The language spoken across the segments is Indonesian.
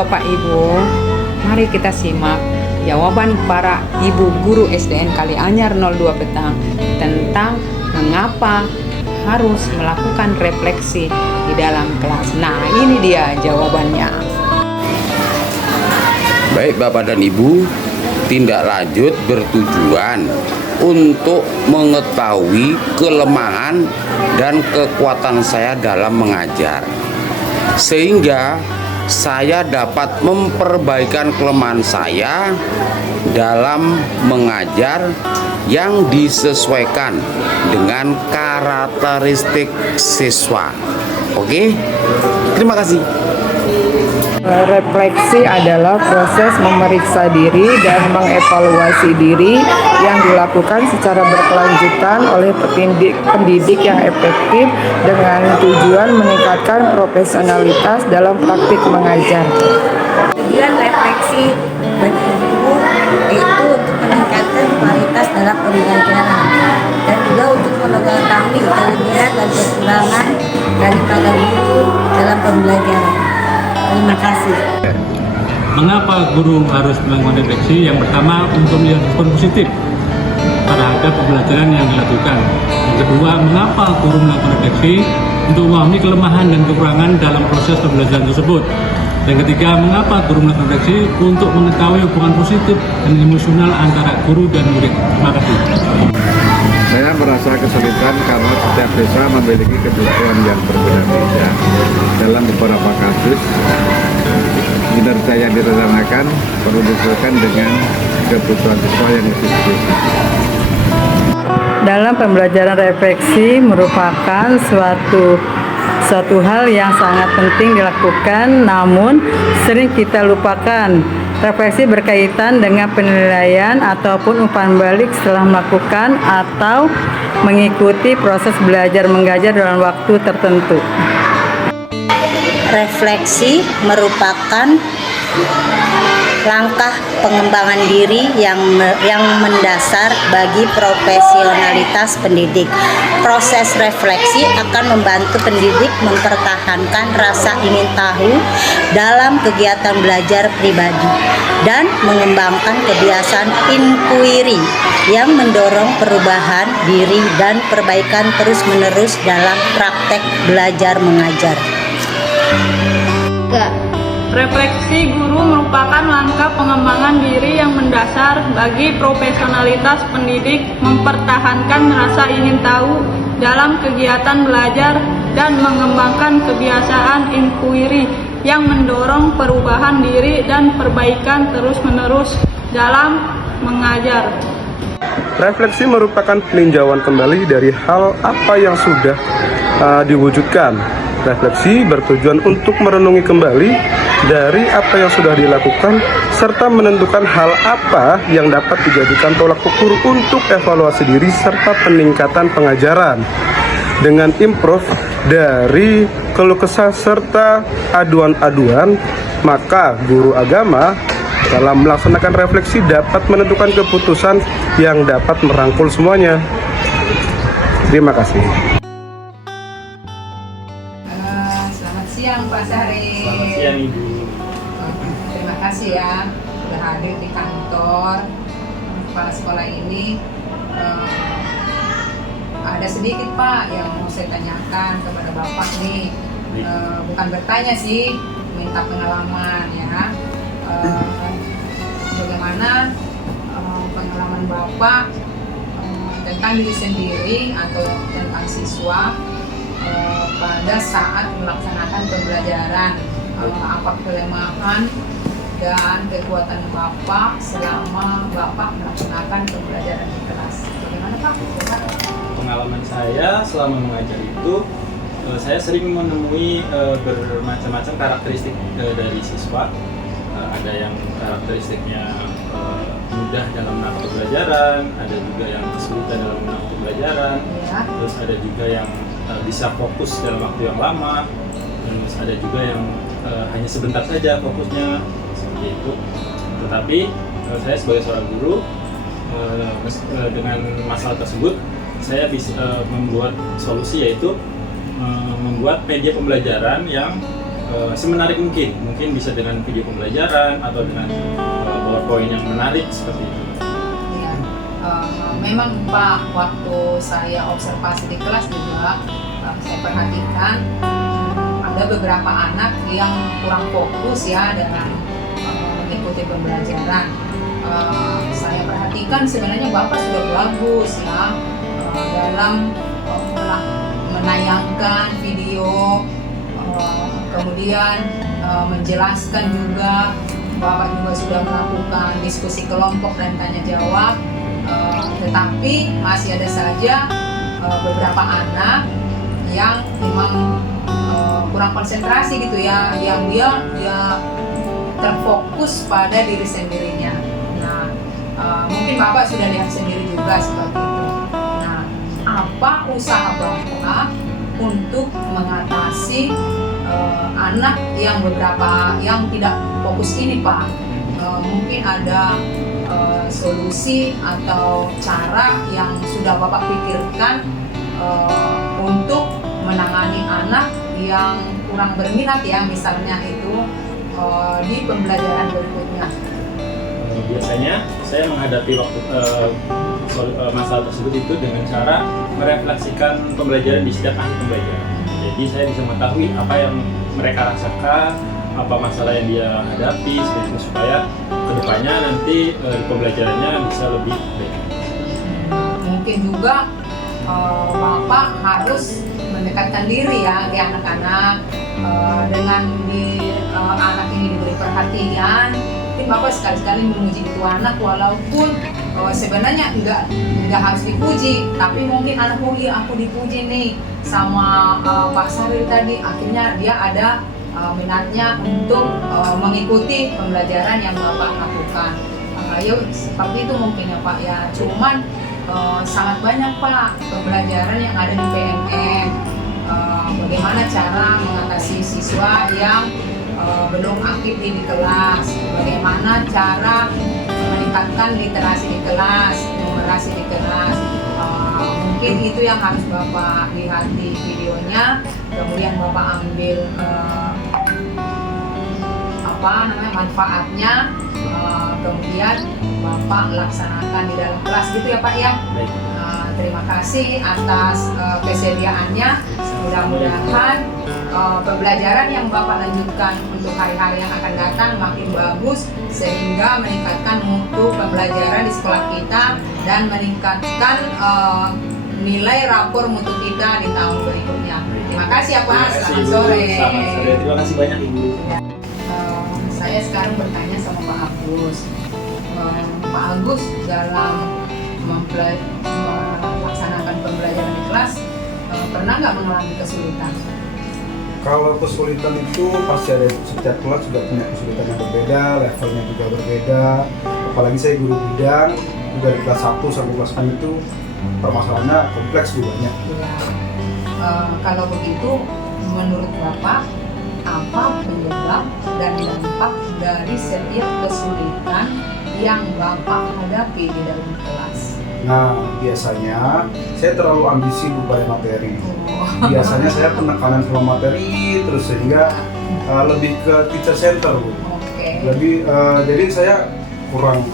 Bapak Ibu, mari kita simak jawaban para ibu guru SDN Kalianyar 02 Petang tentang mengapa harus melakukan refleksi di dalam kelas. Nah, ini dia jawabannya. Baik Bapak dan Ibu, tindak lanjut bertujuan untuk mengetahui kelemahan dan kekuatan saya dalam mengajar, sehingga saya dapat memperbaikan kelemahan saya dalam mengajar yang disesuaikan dengan karakteristik siswa. Oke, terima kasih. Refleksi adalah proses memeriksa diri dan mengevaluasi diri yang dilakukan secara berkelanjutan oleh pendidik yang efektif dengan tujuan meningkatkan profesionalitas dalam praktik mengajar. Tujuan refleksi bagi guru yaitu untuk meningkatkan kualitas dalam pembelajaran dan juga untuk mengetahui kelebihan dan kekurangan daripada guru dalam pembelajaran. Terima kasih. Mengapa guru harus melakukan refleksi? Yang pertama, untuk melihat respon positif terhadap pembelajaran yang dilakukan. Yang kedua, mengapa guru melakukan refleksi? Untuk memahami kelemahan dan kekurangan dalam proses pembelajaran tersebut. Yang ketiga, mengapa guru melakukan refleksi? Untuk mengetahui hubungan positif dan emosional antara guru dan murid. Terima kasih. Saya merasa kesulitan karena setiap desa memiliki kebutuhan yang berbeda-beda. Dalam beberapa kasus, kinerja yang direncanakan perlu disesuaikan dengan kebutuhan siswa yang lebih spesifik. Dalam pembelajaran refleksi merupakan suatu hal yang sangat penting dilakukan, namun sering kita lupakan. Refleksi berkaitan dengan penilaian ataupun umpan balik setelah melakukan atau mengikuti proses belajar mengajar dalam waktu tertentu. Refleksi merupakan langkah pengembangan diri yang mendasar bagi profesionalitas pendidik. Proses refleksi akan membantu pendidik mempertahankan rasa ingin tahu dalam kegiatan belajar pribadi dan mengembangkan kebiasaan inquiry yang mendorong perubahan diri dan perbaikan terus-menerus dalam praktek belajar mengajar. Refleksi guru merupakan langkah pengembangan diri yang mendasar bagi profesionalitas pendidik mempertahankan rasa ingin tahu dalam kegiatan belajar dan mengembangkan kebiasaan inquiry yang mendorong perubahan diri dan perbaikan terus-menerus dalam mengajar. Refleksi merupakan peninjauan kembali dari hal apa yang sudah diwujudkan. Refleksi bertujuan untuk merenungi kembali dari apa yang sudah dilakukan serta menentukan hal apa yang dapat dijadikan tolak ukur untuk evaluasi diri serta peningkatan pengajaran. Dengan improve dari keluh kesah serta aduan-aduan, maka guru agama dalam melaksanakan refleksi dapat menentukan keputusan yang dapat merangkul semuanya. Terima kasih. Selamat siang Pak Syarif. Selamat siang Ibu. Terima kasih ya sudah hadir di kantor kepala sekolah ini. Ada sedikit Pak yang mau saya tanyakan kepada Bapak nih. Bukan bertanya sih, minta pengalaman ya. Bagaimana pengalaman Bapak tentang diri sendiri atau tentang siswa pada saat melaksanakan pembelajaran, apa kelemahan dan kekuatan Bapak selama Bapak melaksanakan pembelajaran di kelas. Bagaimana Pak? Pengalaman saya selama mengajar itu, saya sering menemui bermacam-macam karakteristik dari siswa. Ada yang karakteristiknya mudah dalam menangkap pembelajaran, ada juga yang kesulitan dalam menangkap pembelajaran, terus ada juga yang bisa fokus dalam waktu yang lama, terus ada juga yang hanya sebentar saja fokusnya, seperti itu. Tetapi saya sebagai seorang guru, dengan masalah tersebut saya bisa membuat solusi, yaitu membuat media pembelajaran yang semenarik mungkin bisa dengan video pembelajaran atau dengan PowerPoint yang menarik seperti itu. Ya, memang Pak, waktu saya observasi di kelas juga saya perhatikan ada beberapa anak yang kurang fokus ya dengan mengikuti pembelajaran. Saya perhatikan sebenarnya Bapak sudah bagus ya dalam menayangkan video, kemudian menjelaskan juga. Bapak juga sudah melakukan diskusi kelompok dan tanya jawab, tetapi masih ada saja beberapa anak yang memang kurang konsentrasi gitu ya, yang dia terfokus pada diri sendirinya. Nah, mungkin Bapak sudah lihat sendiri juga seperti itu. Nah, apa usaha Bapak untuk mengatasi anak yang tidak fokus ini, Pak? Mungkin ada solusi atau cara yang sudah Bapak pikirkan untuk menangani anak yang kurang berminat ya, misalnya itu di pembelajaran berikutnya. Biasanya saya menghadapi masalah tersebut itu dengan cara merefleksikan pembelajaran di setiap akhir pembelajaran. Jadi saya bisa mengetahui apa yang mereka rasakan, apa masalah yang dia hadapi, seperti itu, supaya kedepannya nanti pembelajarannya bisa lebih baik. Mungkin juga Bapak harus mendekatkan diri ya di anak-anak, dengan anak ini diberi perhatian. Mungkin Bapak sekali-sekali memuji itu anak, walaupun sebenarnya nggak harus dipuji, tapi mungkin anak, oh iya aku dipuji nih sama Pak Saril tadi, akhirnya dia ada minatnya untuk mengikuti pembelajaran yang Bapak lakukan. Ya seperti itu mungkin ya Pak ya. Cuman sangat banyak Pak pembelajaran yang ada di PMM. Bagaimana cara mengatasi siswa yang belum aktif di kelas, bagaimana cara meningkatkan literasi di kelas, numerasi di kelas. Mungkin itu yang harus Bapak lihat di videonya, kemudian Bapak ambil manfaatnya, kemudian Bapak laksanakan di dalam kelas gitu ya Pak ya. Terima kasih atas kesediaannya. Mudah-mudahan pembelajaran yang Bapak lanjutkan untuk hari-hari yang akan datang makin bagus, sehingga meningkatkan mutu pembelajaran di sekolah kita dan meningkatkan nilai rapor mutu kita di tahun berikutnya. Terima kasih ya Pak. Selamat sore. Selamat sore. Terima kasih banyak Ibu. Saya sekarang bertanya sama Pak Agus. Pak Agus dalam melaksanakan pembelajaran di kelas pernah nggak mengalami kesulitan? Kalau kesulitan itu pasti ada, setiap kelas juga punya kesulitan yang berbeda, levelnya juga berbeda. Apalagi saya guru bidang, juga di kelas 1 sampai kelas 6 itu permasalahannya kompleks juga banyak. Ya. Kalau begitu, menurut Bapak, apa penyebab dan dampak dari setiap kesulitan yang Bapak hadapi di dalam kelas? Nah, biasanya saya terlalu ambisi pada materi. Biasanya saya penekanan sama materi, terus sehingga lebih ke teacher center, Bu. Lebih, jadi saya kurang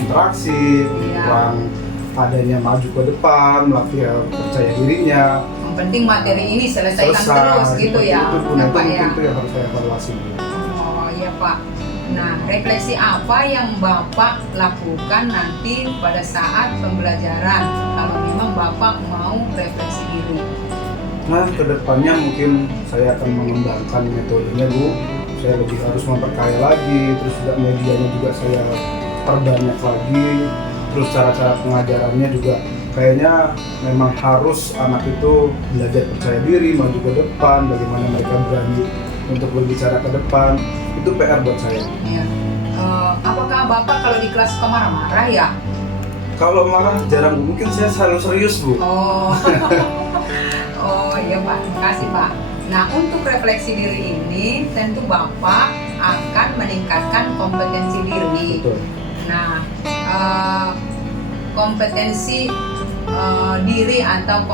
interaksi, kurang adanya maju ke depan, melatih percaya dirinya. Yang penting materi ini selesaikan terus gitu ya, Pak ya. Itu yang harus saya evaluasi. Oh iya Pak. Nah, refleksi apa yang Bapak lakukan nanti pada saat pembelajaran kalau memang Bapak mau refleksi diri? Nah, kedepannya mungkin saya akan mengembangkan metodenya, Bu. Saya lebih harus memperkaya lagi, terus juga medianya juga saya perbanyak lagi, terus cara-cara pengajarannya juga kayaknya memang harus anak itu belajar percaya diri, maju ke depan, bagaimana mereka berani untuk berbicara ke depan. Itu PR buat saya. Iya. Apakah Bapak kalau di kelas suka marah-marah ya? Kalau marah jarang, Bu. Mungkin saya selalu serius, Bu. Oh, oh iya Pak, terima kasih Pak. Nah, untuk refleksi diri ini tentu Bapak akan meningkatkan kompetensi diri. Betul. Nah, kompetensi diri atau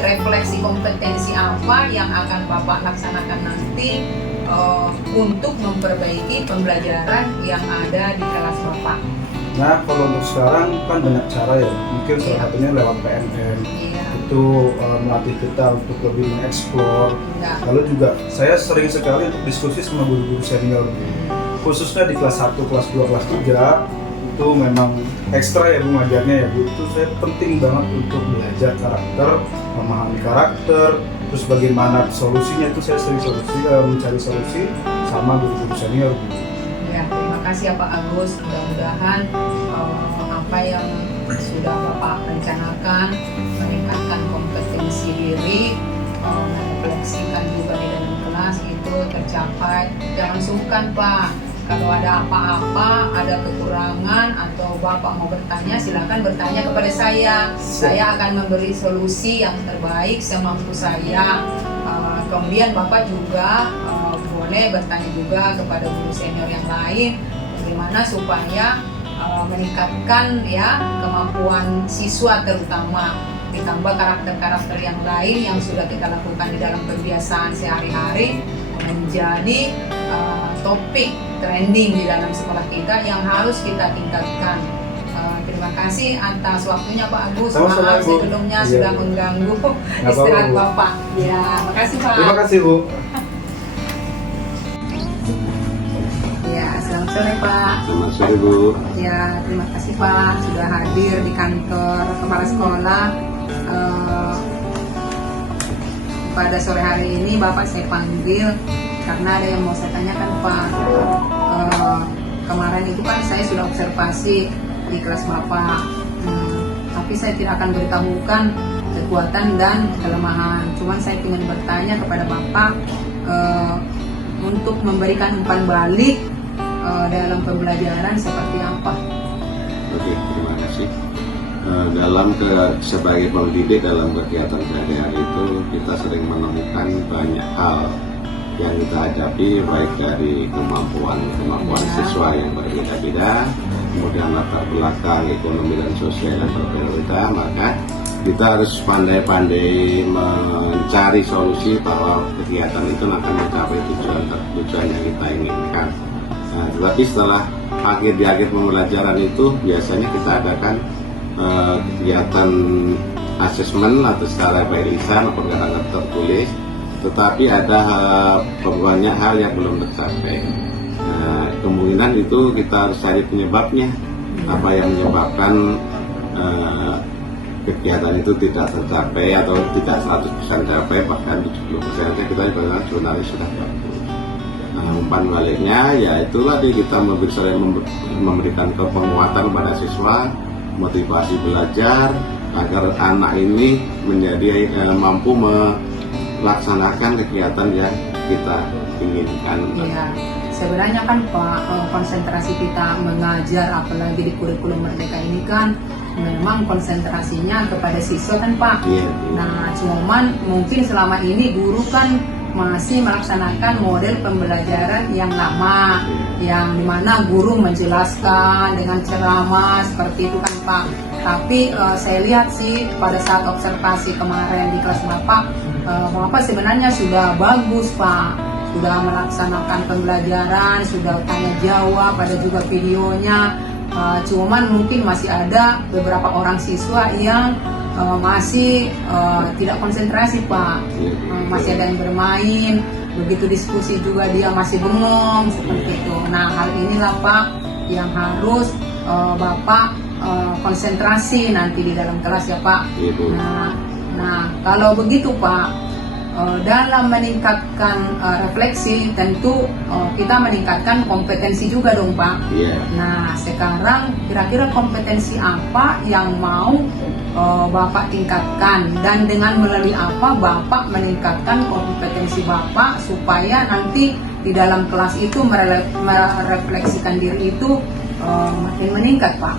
refleksi kompetensi apa yang akan Bapak laksanakan nanti untuk memperbaiki pembelajaran yang ada di kelas Bapak? Nah, kalau untuk sekarang kan banyak cara ya, mungkin salah Iya. satunya lewat PNM. Iya. Itu melatih kita untuk lebih mengeksplor. Ya. Lalu juga saya sering sekali untuk diskusi sama guru-guru senior, khususnya di kelas 1, kelas 2, kelas 3 itu memang ekstra ya Bu ngajarnya ya Bu. Itu saya penting banget untuk belajar karakter, memahami karakter, terus bagaimana solusinya itu saya sering mencari solusi sama guru-guru senior Bu. Ya, terima kasih ya Pak Agus. Mudah-mudahan apa yang sudah Bapak rencanakan meningkatkan kompetensi diri, merefleksikan juga di dalam kelas itu tercapai. Jangan sungkan Pak. Kalau ada apa-apa, ada kekurangan atau Bapak mau bertanya, silakan bertanya kepada saya. Saya akan memberi solusi yang terbaik semampu saya. Kemudian Bapak juga boleh bertanya juga kepada guru senior yang lain bagaimana supaya meningkatkan ya kemampuan siswa, terutama ditambah karakter-karakter yang lain yang sudah kita lakukan di dalam kebiasaan sehari-hari menjadi topik trending di dalam sekolah kita yang harus kita tingkatkan. Terima kasih atas waktunya Pak Agus. Sama-sama, Maaf Bu. sebelumnya Iya, sudah Bu. mengganggu Nggak istirahat apa-apa, Bu. Bapak. Ya, makasih Pak. Terima kasih Bu. Ya, selamat sore Pak. Selamat sore Bu. Ya, terima kasih Pak sudah hadir di kantor kepala sekolah. Pada sore hari ini Bapak saya panggil karena ada yang mau saya tanyakan Pak. Kemarin itu kan saya sudah observasi di kelas Bapak, tapi saya tidak akan beritahukan kekuatan dan kelemahan. Cuman saya ingin bertanya kepada Bapak untuk memberikan umpan balik dalam pembelajaran seperti apa? Oke, terima kasih. Sebagai pendidik dalam kegiatan sehari-hari itu kita sering menemukan banyak hal yang kita hadapi, baik dari kemampuan siswa yang berbeda-beda, kemudian latar belakang ekonomi dan sosial yang berbeda-beda, maka kita harus pandai-pandai mencari solusi bahwa kegiatan itu akan mencapai tujuan yang kita inginkan. Nah, tetapi setelah di akhir pembelajaran itu biasanya kita adakan kegiatan asesmen atau secara by lisan maupun kadang-kadang tertulis, tetapi ada banyak hal yang belum tercapai. Kemungkinan itu kita harus cari penyebabnya, apa yang menyebabkan kegiatan itu tidak tercapai atau tidak 100% tercapai, bahkan 70% kita ibaratnya jurnalis sudah bagus. Umpan baliknya ya itulah kita memberikan penguatan pada siswa, motivasi belajar agar anak ini menjadi mampu melaksanakan kegiatan yang kita inginkan. Iya, sebenarnya kan Pak, konsentrasi kita mengajar apalagi di kurikulum Merdeka ini kan memang konsentrasinya kepada siswa kan Pak. Iya. Nah, cuman mungkin selama ini guru kan masih melaksanakan model pembelajaran yang lama, yang dimana guru menjelaskan dengan ceramah seperti itu kan Pak. Tapi saya lihat sih pada saat observasi kemarin di kelas Bapak sebenarnya sudah bagus Pak, sudah melaksanakan pembelajaran, sudah tanya jawab, ada juga videonya. Cuman mungkin masih ada beberapa orang siswa yang masih tidak konsentrasi Pak, masih ada yang bermain, begitu diskusi juga dia masih bengong seperti itu. Nah, hal inilah Pak yang harus Bapak konsentrasi nanti di dalam kelas ya Pak. Nah, kalau begitu Pak, dalam meningkatkan refleksi tentu kita meningkatkan kompetensi juga dong Pak. Nah, sekarang kira-kira kompetensi apa yang mau Bapak tingkatkan, dan dengan melalui apa Bapak meningkatkan kompetensi Bapak supaya nanti di dalam kelas itu merefleksikan diri itu makin meningkat Pak.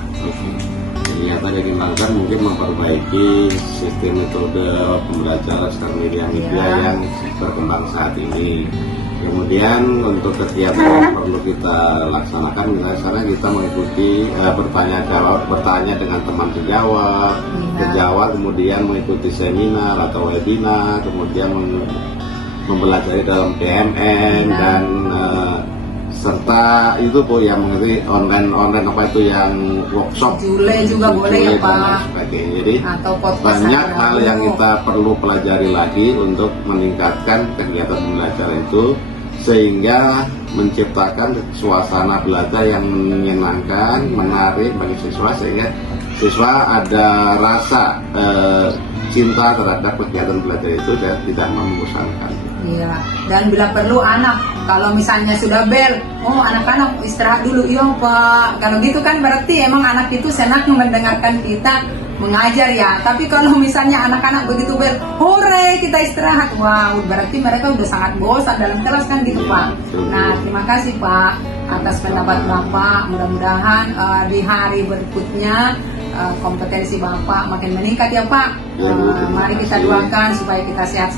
Yang tadi dimaksudkan mungkin memperbaiki sistem metode pembelajaran secara media yang berkembang saat ini. Kemudian untuk kegiatan yang perlu kita laksanakan, misalnya kita mengikuti bertanya dengan teman sejawat, kemudian mengikuti seminar atau webinar, kemudian mempelajari dalam PMN dan serta itu Bu yang mengerti online apa itu yang workshop Jule juga boleh ya dan lain Pak. sebagainya. Jadi Atau podcast banyak radio. hal yang kita perlu pelajari lagi untuk meningkatkan kegiatan pembelajaran itu sehingga menciptakan suasana belajar yang menyenangkan, menarik bagi siswa sehingga siswa ada rasa cinta terhadap kegiatan belajar itu dan tidak membosankan. Iya, dan bila perlu anak, kalau misalnya sudah bel, oh anak-anak istirahat dulu, iya Pak. Kalau gitu kan berarti emang anak itu senang mendengarkan kita mengajar ya. Tapi kalau misalnya anak-anak begitu bel, hore kita istirahat, wow, berarti mereka udah sangat bosan dalam kelas kan gitu Pak. Nah, terima kasih Pak atas pendapat Bapak. Mudah-mudahan di hari berikutnya kompetensi Bapak makin meningkat ya Pak. Mari kita doakan supaya kita sehat.